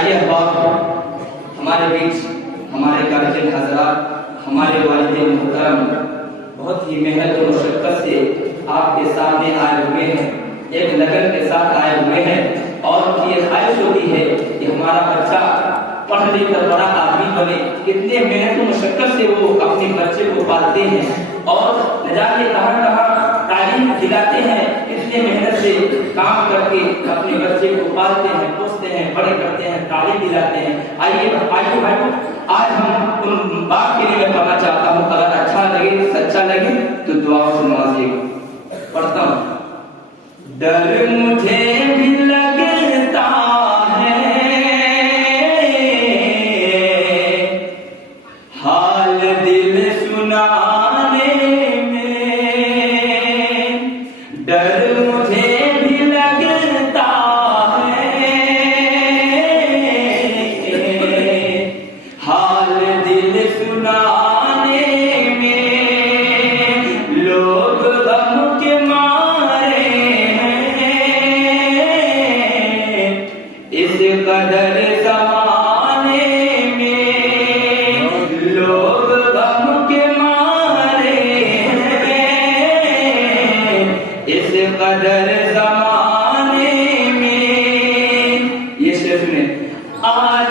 आइए अब हमारे बीच हमारे गार्जियन हजरात, हमारे वालिदैन मोहतरम बहुत ही मेहनत और मुशक्कत से आपके सामने आए हुए हैं, एक लगन के साथ आए हुए हैं और ये ख्वाहिश होती है कि हमारा बच्चा पढ़ लिख कर बड़ा आदमी बने। कितने मेहनत और मुशक्कत से वो अपने बच्चे को पालते हैं और न जाने कहां तालीम दिलाते हैं, कितने मेहनत से काम करके अपने बच्चे को पालते हैं, पोसते हैं, बड़े करते हैं, तालीम दिलाते हैं। आइए भाइयों, आज हम उन बात के लिए मैं पढ़ना चाहता हूँ। अगर अच्छा लगे, सच्चा लगे तो दुआ से नवाजिएगा। पढ़ता हूँ। डर मुझे भी लगता है हाल दिल सुनाने में, डर मुझे भी लगता है हाल दिल सुनाने में, लोग गम के मारे इस कदर ज़माने में, लोग गम के मारे इस कदर ज़माने में। ये शेर में आज